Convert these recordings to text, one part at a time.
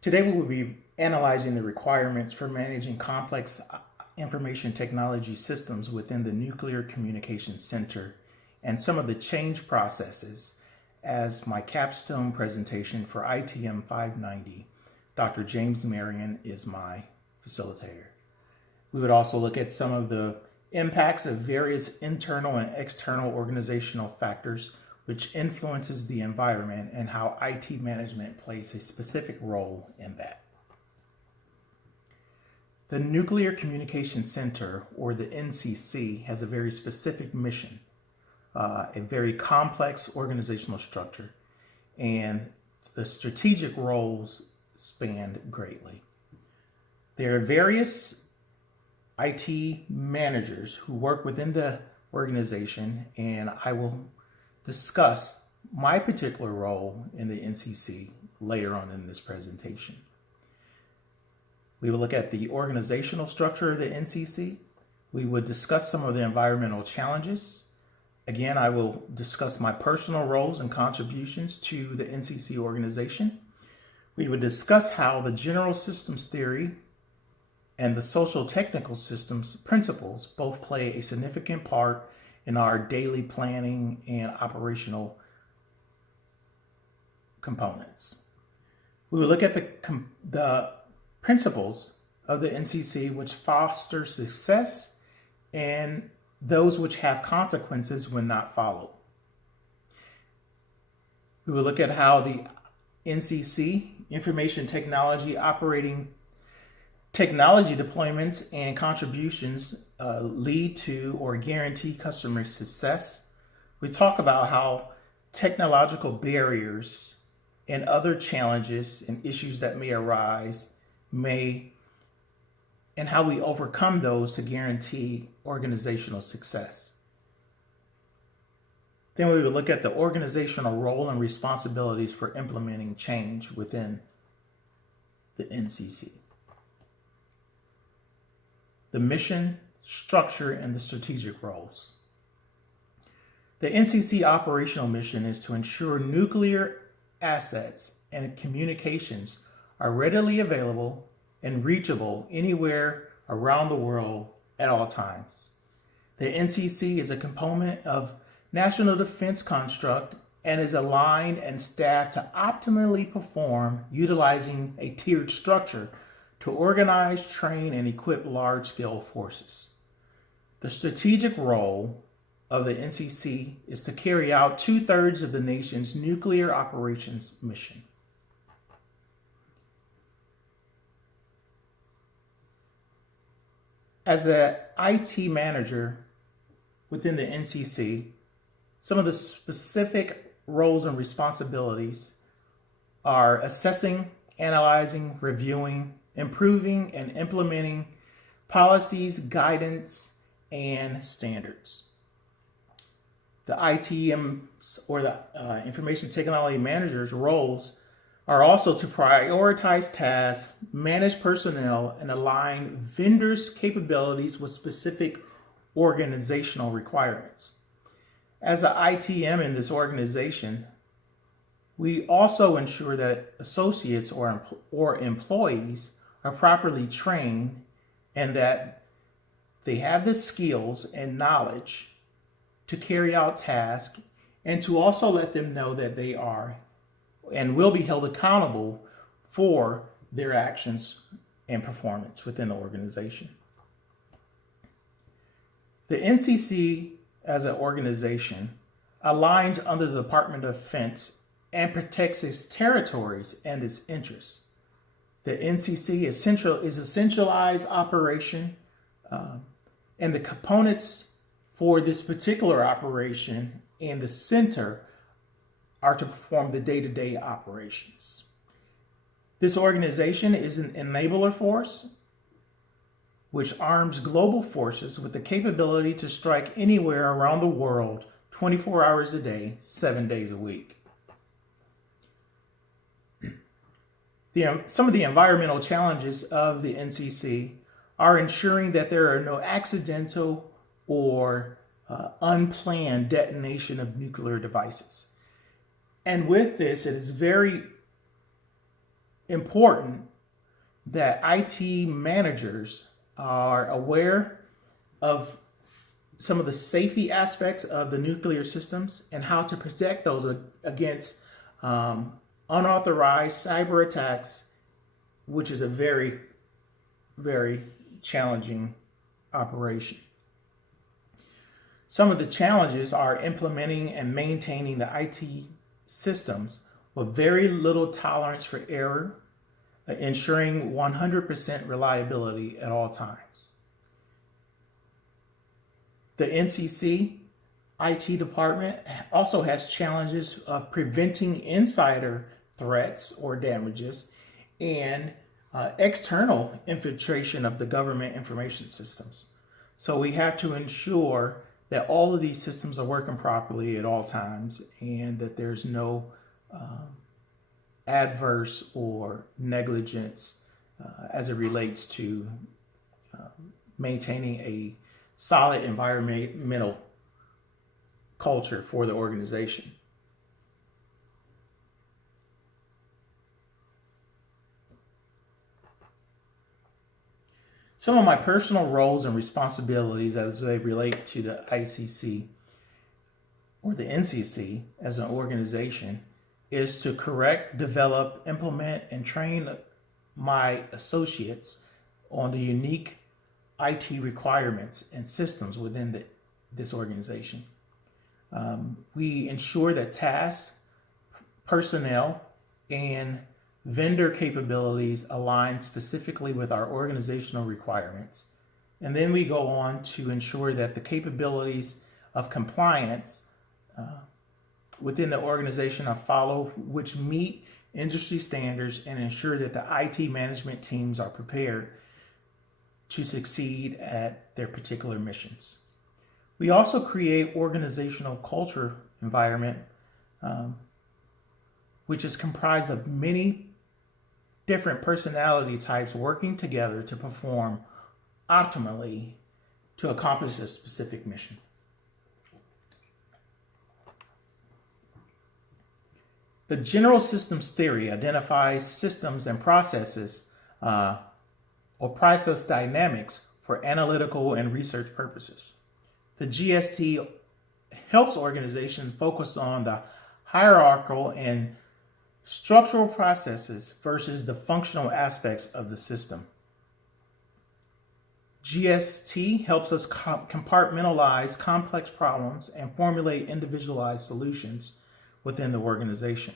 Today we will be analyzing the requirements for managing complex information technology systems within the Nuclear Communications Center and some of the change processes as my capstone presentation for ITM 590. Dr. James Marion is my facilitator. We would also look at some of the impacts of various internal and external organizational factors which influences the environment and how IT management plays a specific role in that. The Nuclear Communications Center, or the NCC, has a very specific mission, a very complex organizational structure, and the strategic roles span greatly. There are various IT managers who work within the organization, and I will discuss my particular role in the NCC later on in this presentation. We will look at the organizational structure of the NCC. We would discuss some of the environmental challenges. Again, I will discuss my personal roles and contributions to the NCC organization. We would discuss how the general systems theory and the social technical systems principles both play a significant part in our daily planning and operational components. We will look at the principles of the NCC which foster success and those which have consequences when not followed. We will look at how the NCC, information technology operating technology deployments and contributions lead to or guarantee customer success. We talk about how technological barriers and other challenges and issues that may arise and how we overcome those to guarantee organizational success. Then we will look at the organizational role and responsibilities for implementing change within the NCC. The mission, structure, and the strategic roles. The NCC operational mission is to ensure nuclear assets and communications are readily available and reachable anywhere around the world at all times. The NCC is a component of national defense construct and is aligned and staffed to optimally perform utilizing a tiered structure to organize, train, and equip large-scale forces. The strategic role of the NCC is to carry out 2/3 of the nation's nuclear operations mission. As an IT manager within the NCC, some of the specific roles and responsibilities are assessing, analyzing, reviewing, improving, and implementing policies, guidance, and standards. The ITM's, or the Information Technology Manager's roles are also to prioritize tasks, manage personnel, and align vendors' capabilities with specific organizational requirements. As an ITM in this organization, we also ensure that associates or employees are properly trained and that they have the skills and knowledge to carry out tasks, and to also let them know that they are and will be held accountable for their actions and performance within the organization. The NCC as an organization aligns under the Department of Defense and protects its territories and its interests. The NCC is a centralized operation, and the components for this particular operation and the center are to perform the day-to-day operations. This organization is an enabler force which arms global forces with the capability to strike anywhere around the world 24 hours a day, 7 days a week. Some of the environmental challenges of the NCC are ensuring that there are no accidental or unplanned detonation of nuclear devices. And with this, it is very important that IT managers are aware of some of the safety aspects of the nuclear systems and how to protect those against unauthorized cyber attacks, which is a very, very challenging operation. Some of the challenges are implementing and maintaining the IT systems with very little tolerance for error, ensuring 100% reliability at all times. The NCC IT department also has challenges of preventing insider threats or damages and external infiltration of the government information systems. So we have to ensure that all of these systems are working properly at all times and that there's no adverse or negligence as it relates to maintaining a solid environmental culture for the organization. Some of my personal roles and responsibilities as they relate to the ICC or the NCC as an organization is to correct, develop, implement, and train my associates on the unique IT requirements and systems within this organization. We ensure that tasks, personnel, and vendor capabilities align specifically with our organizational requirements. And then we go on to ensure that the capabilities of compliance within the organization are followed, which meet industry standards and ensure that the IT management teams are prepared to succeed at their particular missions. We also create organizational culture environment, which is comprised of many different personality types working together to perform optimally to accomplish a specific mission. The general systems theory identifies systems and processes or process dynamics for analytical and research purposes. The GST helps organizations focus on the hierarchical and structural processes versus the functional aspects of the system. GST helps us compartmentalize complex problems and formulate individualized solutions within the organization.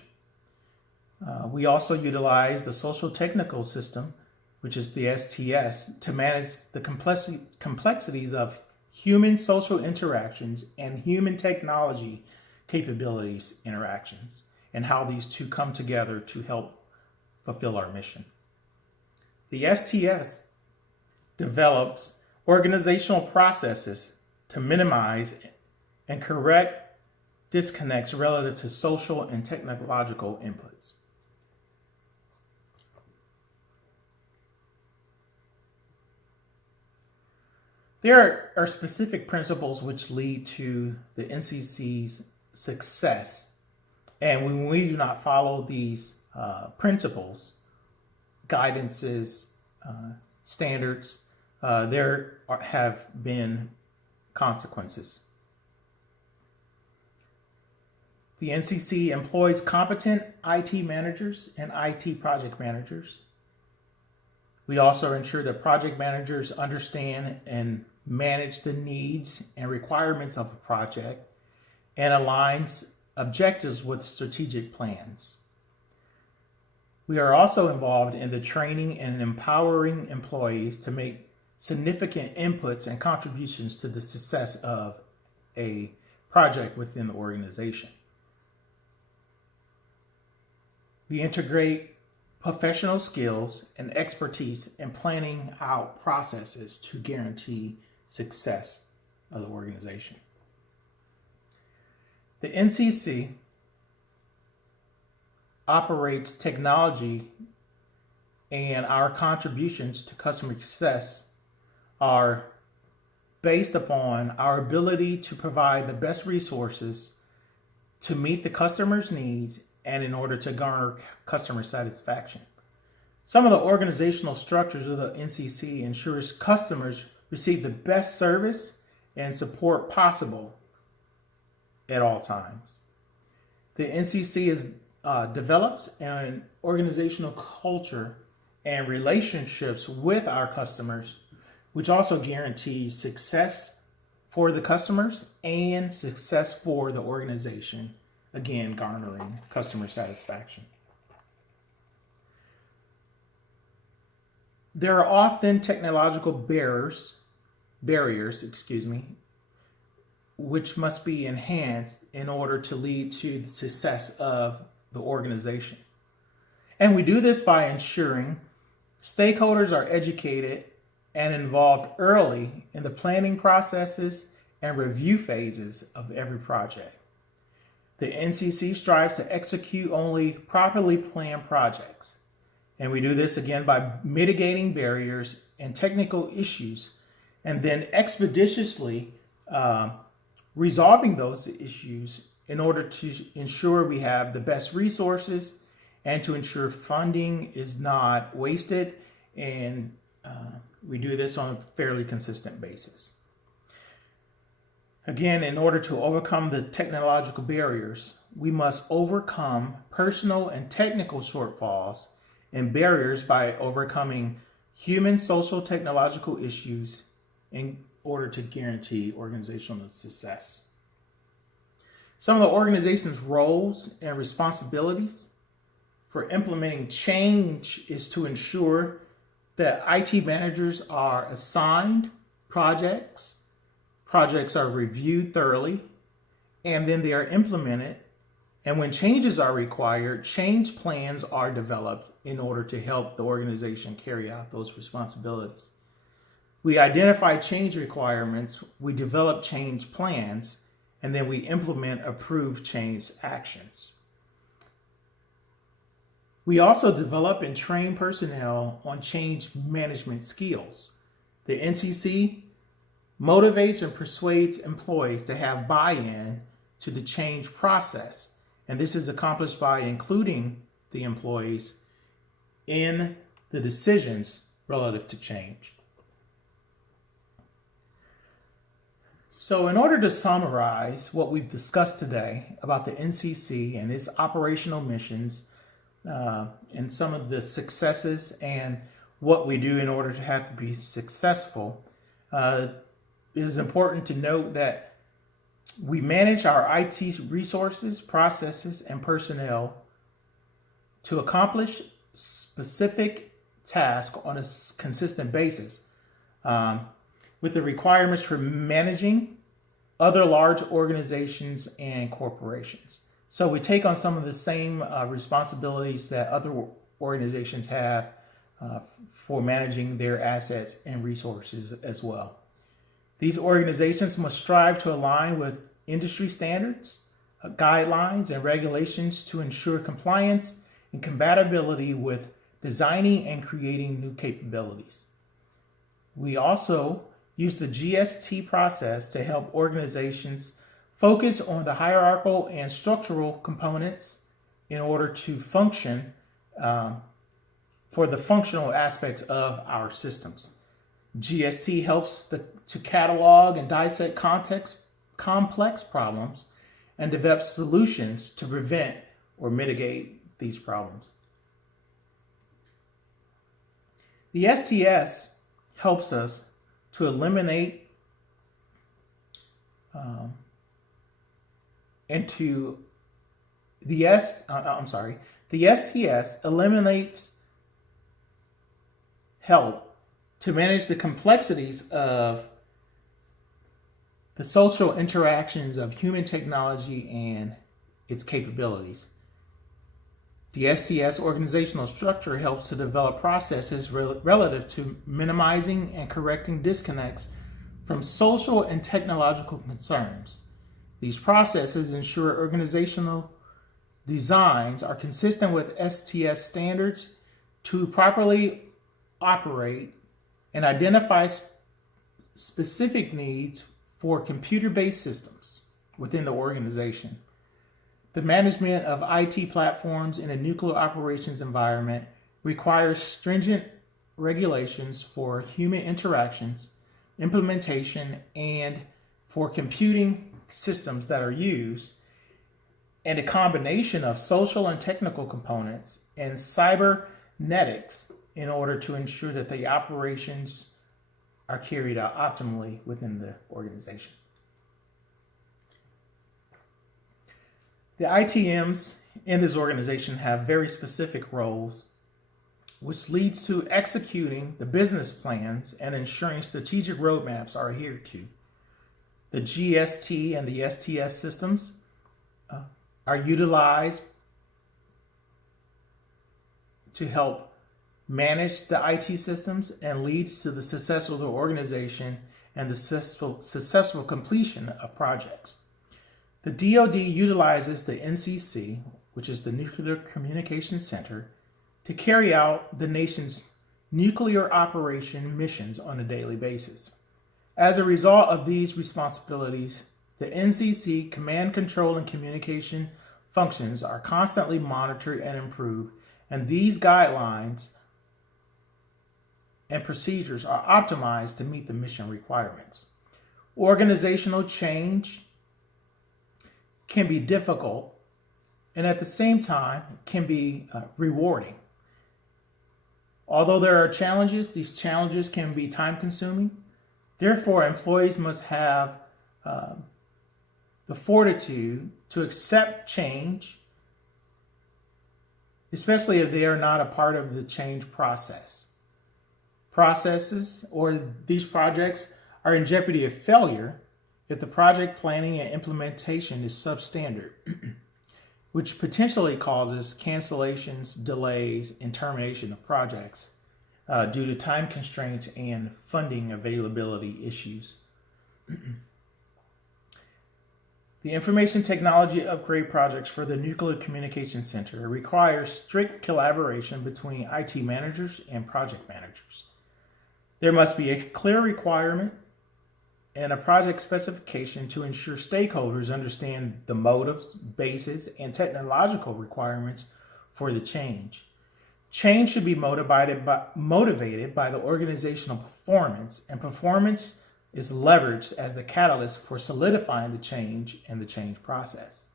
We also utilize the social technical system, which is the STS, to manage the complexities of human social interactions and human technology capabilities interactions, and how these two come together to help fulfill our mission. The STS develops organizational processes to minimize and correct disconnects relative to social and technological inputs. There are specific principles which lead to the NCC's success. And when we do not follow these principles, guidances, standards, there have been consequences. The NCC employs competent IT managers and IT project managers. We also ensure that project managers understand and manage the needs and requirements of a project and aligns objectives with strategic plans. We are also involved in the training and empowering employees to make significant inputs and contributions to the success of a project within the organization. We integrate professional skills and expertise in planning out processes to guarantee success of the organization. The NCC operates technology, and our contributions to customer success are based upon our ability to provide the best resources to meet the customer's needs and in order to garner customer satisfaction. Some of the organizational structures of the NCC ensures customers receive the best service and support possible at all times. The NCC develops an organizational culture and relationships with our customers, which also guarantees success for the customers and success for the organization, again, garnering customer satisfaction. There are often technological barriers, which must be enhanced in order to lead to the success of the organization. And we do this by ensuring stakeholders are educated and involved early in the planning processes and review phases of every project. The NCC strives to execute only properly planned projects. And we do this again by mitigating barriers and technical issues and then expeditiously resolving those issues in order to ensure we have the best resources and to ensure funding is not wasted, and we do this on a fairly consistent basis. Again, in order to overcome the technological barriers, we must overcome personal and technical shortfalls and barriers by overcoming human, social, technological issues in order to guarantee organizational success. Some of the organization's roles and responsibilities for implementing change is to ensure that IT managers are assigned projects, projects are reviewed thoroughly, and then they are implemented. And when changes are required, change plans are developed in order to help the organization carry out those responsibilities. We identify change requirements, we develop change plans, and then we implement approved change actions. We also develop and train personnel on change management skills. The NCC motivates and persuades employees to have buy-in to the change process. And this is accomplished by including the employees in the decisions relative to change. So in order to summarize what we've discussed today about the NCC and its operational missions, and some of the successes and what we do in order to have to be successful, it is important to note that we manage our IT resources, processes, and personnel to accomplish specific tasks on a consistent basis, with the requirements for managing other large organizations and corporations. So we take on some of the same responsibilities that other organizations have for managing their assets and resources as well. These organizations must strive to align with industry standards, guidelines, and regulations to ensure compliance and compatibility with designing and creating new capabilities. We also use the GST process to help organizations focus on the hierarchical and structural components in order to function for the functional aspects of our systems. GST helps to catalog and dissect complex problems and develop solutions to prevent or mitigate these problems. The STS helps us to eliminate the STS eliminates help to manage the complexities of the social interactions of human technology and its capabilities. The STS organizational structure helps to develop processes relative to minimizing and correcting disconnects from social and technological concerns. These processes ensure organizational designs are consistent with STS standards to properly operate and identify specific needs for computer-based systems within the organization. The management of IT platforms in a nuclear operations environment requires stringent regulations for human interactions, implementation, and for computing systems that are used, and a combination of social and technical components and cybernetics in order to ensure that the operations are carried out optimally within the organization. The ITMs in this organization have very specific roles, which leads to executing the business plans and ensuring strategic roadmaps are adhered to. The GST and the STS systems are utilized to help manage the IT systems and leads to the successful organization and the successful completion of projects. The DoD utilizes the NCC, which is the Nuclear Communications Center, to carry out the nation's nuclear operation missions on a daily basis. As a result of these responsibilities, the NCC command, control, and communication functions are constantly monitored and improved, and these guidelines and procedures are optimized to meet the mission requirements. Organizational change can be difficult and at the same time can be rewarding. Although there are challenges, these challenges can be time consuming. Therefore, employees must have the fortitude to accept change, especially if they are not a part of the change processes, or these projects are in jeopardy of failure if the project planning and implementation is substandard, which potentially causes cancellations, delays, and termination of projects due to time constraints and funding availability issues. The information technology upgrade projects for the Nuclear Communications Center require strict collaboration between IT managers and project managers. There must be a clear requirement and a project specification to ensure stakeholders understand the motives, basis, and technological requirements for the change. Change should be motivated by the organizational performance, and performance is leveraged as the catalyst for solidifying the change and the change process.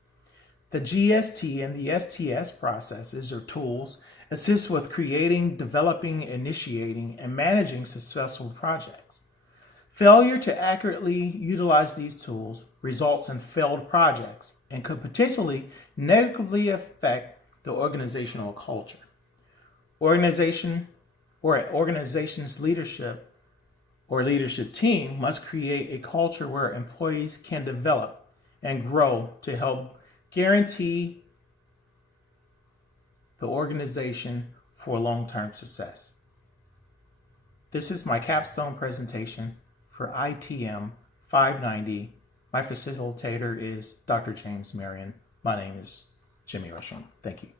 The GST and the STS processes or tools assist with creating, developing, initiating, and managing successful projects. Failure to accurately utilize these tools results in failed projects and could potentially negatively affect the organizational culture. Organization's leadership or leadership team must create a culture where employees can develop and grow to help guarantee the organization for long-term success. This is my capstone presentation for ITM 590. My facilitator is Dr. James Marion. My name is Jimmy Rushing. Thank you.